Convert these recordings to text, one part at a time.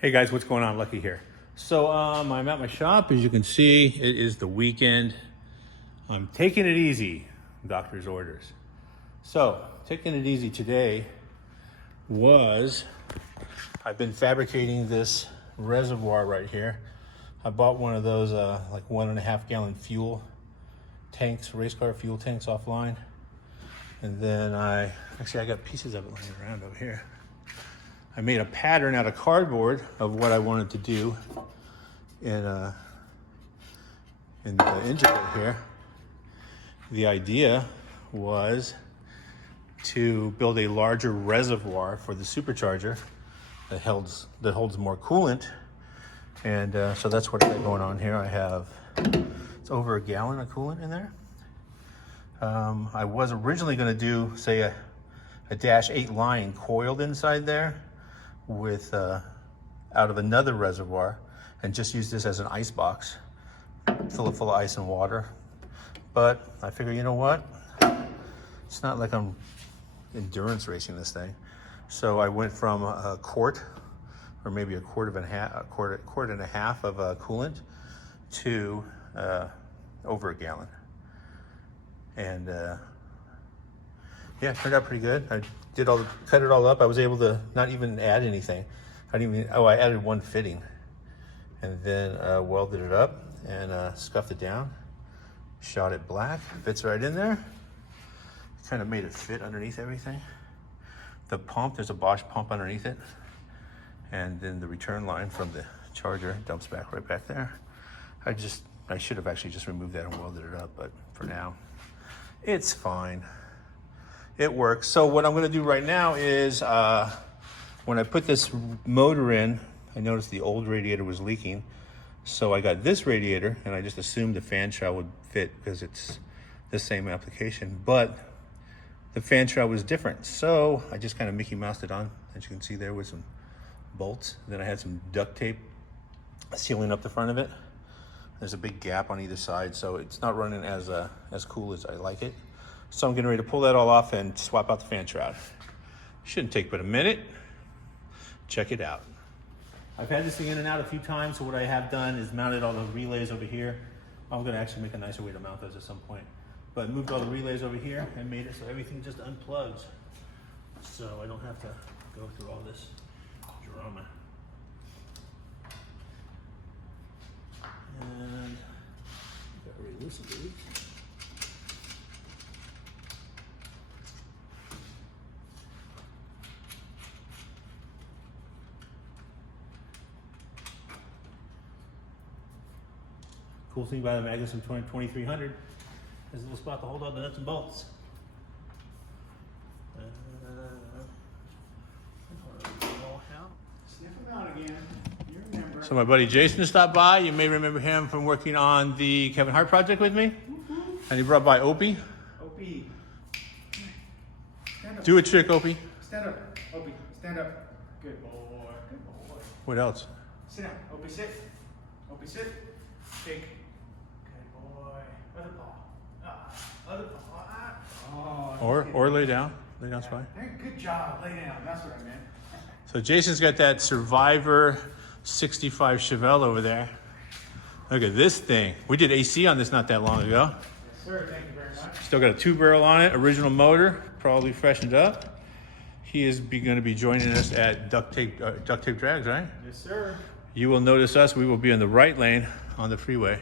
Hey guys, what's going on? Lucky here. So I'm at my shop. As you can see, it is the weekend. I'm taking it easy, doctor's orders. So taking it easy today was, I've been fabricating this reservoir right here. I bought one of those like 1.5 gallon fuel tanks, race car fuel tanks offline. And then I got pieces of it laying around over here. I made a pattern out of cardboard of what I wanted to do in the engine right here. The idea was to build a larger reservoir for the supercharger that holds more coolant. And so that's what I got going on here. I have, it's over 1 gallon of coolant in there. I was originally going to do, say, a Dash 8 line coiled inside there with out of another reservoir, and just use this as an ice box, fill it full of ice and water. But I figure, you know what? It's not like I'm endurance racing this thing. So I went from a quart, or maybe a quart and a half of coolant to over 1 gallon. And yeah, it turned out pretty good. I cut it all up. I was able to not even add anything. I added one fitting, and then welded it up and scuffed it down, shot it black. Fits right in there. Kind of made it fit underneath everything. The pump, there's a Bosch pump underneath it, and then the return line from the charger dumps back right back there. I should have actually just removed that and welded it up, but for now, it's fine. It works. So what I'm going to do right now is when I put this motor in, I noticed the old radiator was leaking. So I got this radiator, and I just assumed the fan shroud would fit because it's the same application, but the fan shroud was different. So I just kind of Mickey Moused it on, as you can see there, with some bolts. Then I had some duct tape sealing up the front of it. There's a big gap on either side, so it's not running as cool as I like it. So I'm getting ready to pull that all off and swap out the fan shroud. Shouldn't take but a minute. Check it out. I've had this thing in and out a few times, so what I have done is mounted all the relays over here. I'm gonna actually make a nicer way to mount those at some point. But moved all the relays over here and made it so everything just unplugs. So I don't have to go through all this drama. And gotta re-loosen these. Cool thing about the Magnuson 2300 is a little spot to hold all the nuts and bolts. Sniff them out again. You remember. So my buddy Jason stopped by. You may remember him from working on the Kevin Hart project with me. And he brought by Opie. Opie. Stand up. Do a trick, Opie. Stand up. Opie, stand up. Good boy. Good boy. What else? Sit down. Opie, sit. Opie, sit. Shake. Good boy. Other paw. Other paw. Oh, Or lay down. Lay down's fine. Good job. Lay down. That's what I meant. So Jason's got that Survivor 65 Chevelle over there. Look at this thing. We did AC on this not that long ago. Yes, sir. Thank you very much. Still got a 2-barrel on it, original motor, probably freshened up. He is going to be joining us at Duct Tape Drags, right? Yes, sir. You will notice us. We will be in the right lane on the freeway,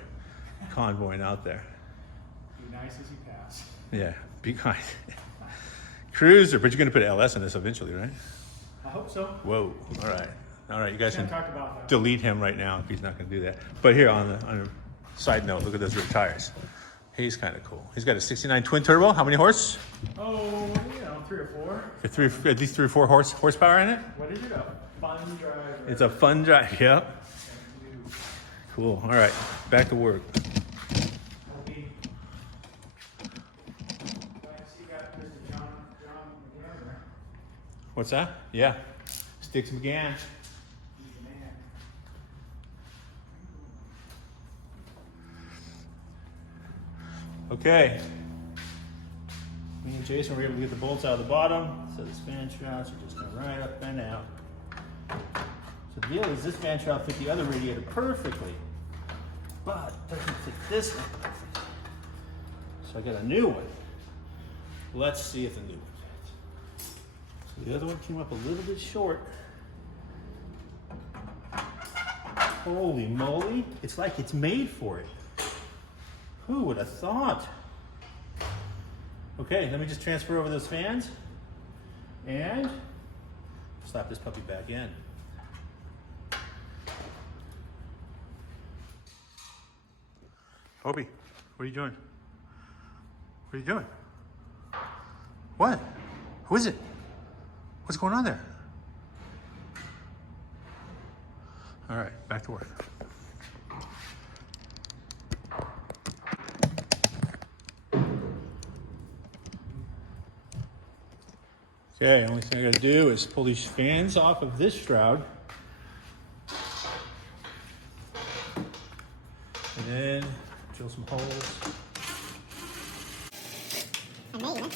convoying out there. Be nice as you pass. Yeah, be kind. Cruiser, but you're going to put LS in this eventually, right? I hope so. Whoa! All right. You guys Can't can talk about that. delete him right now if he's not going to do that. But here on a side note, look at those rear tires. He's kind of cool. He's got a 69 twin turbo. How many horse? Oh, 3 or 4. At least 3 or 4 horsepower in it. What is it? A fun driver. It's a fun drive. Yep. Cool. All right, back to work. What's that? Yeah. Sticks McGann. Okay. Me and Jason were able to get the bolts out of the bottom, so this fan shrouds are just going right up and out. So The deal is this fan shroud fit the other radiator perfectly, but doesn't fit this one perfectly. So I got a new one. Let's see if the new one fits. So the other one came up a little bit short. Holy moly, it's like it's made for it. Who would have thought? Okay, let me just transfer over those fans and slap this puppy back in. Hobie, what are you doing? What are you doing? What? Who is it? What's going on there? All right, back to work. Okay, only thing I gotta do is pull these fans off of this shroud. And then drill some holes. All right,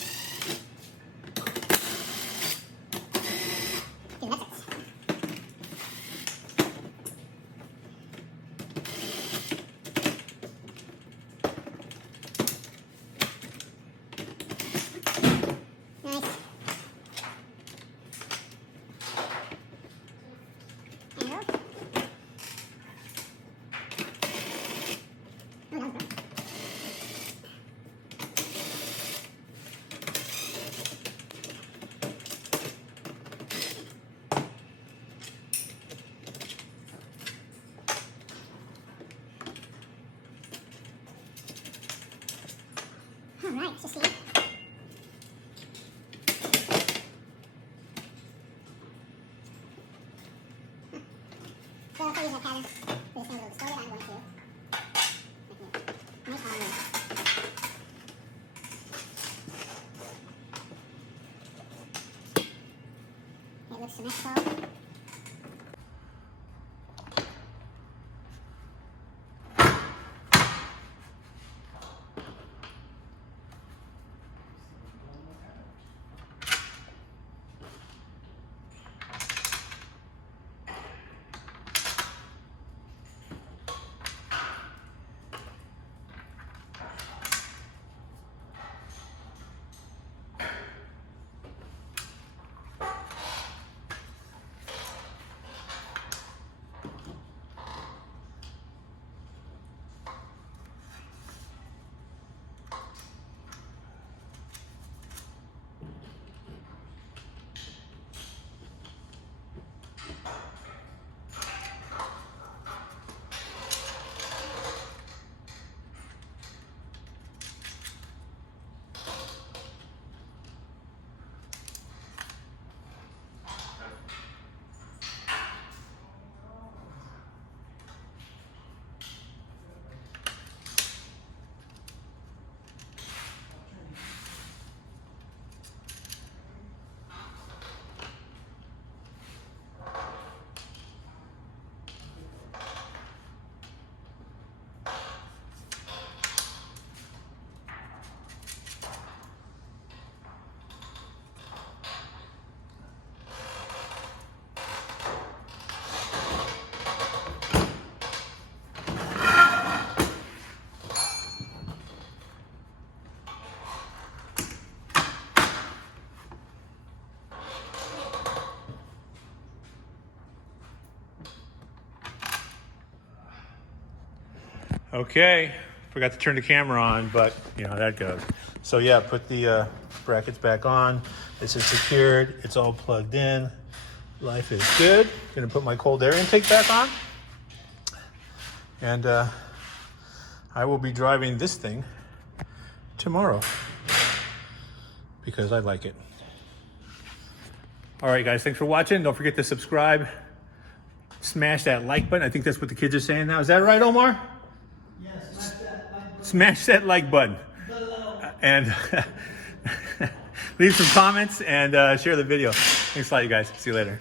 just see. So if I use that pattern for this thing to distort it, I'm going to. Nice on it looks symmetrical. Okay, forgot to turn the camera on, but you know how that goes. So yeah, put the brackets back on. This is secured, it's all plugged in. Life is good. Gonna put my cold air intake back on. And I will be driving this thing tomorrow because I like it. All right, guys, thanks for watching. Don't forget to subscribe. Smash that like button. I think that's what the kids are saying now. Is that right, Omar? Smash that like button and leave some comments and share the video. Thanks a lot, you guys. See you later.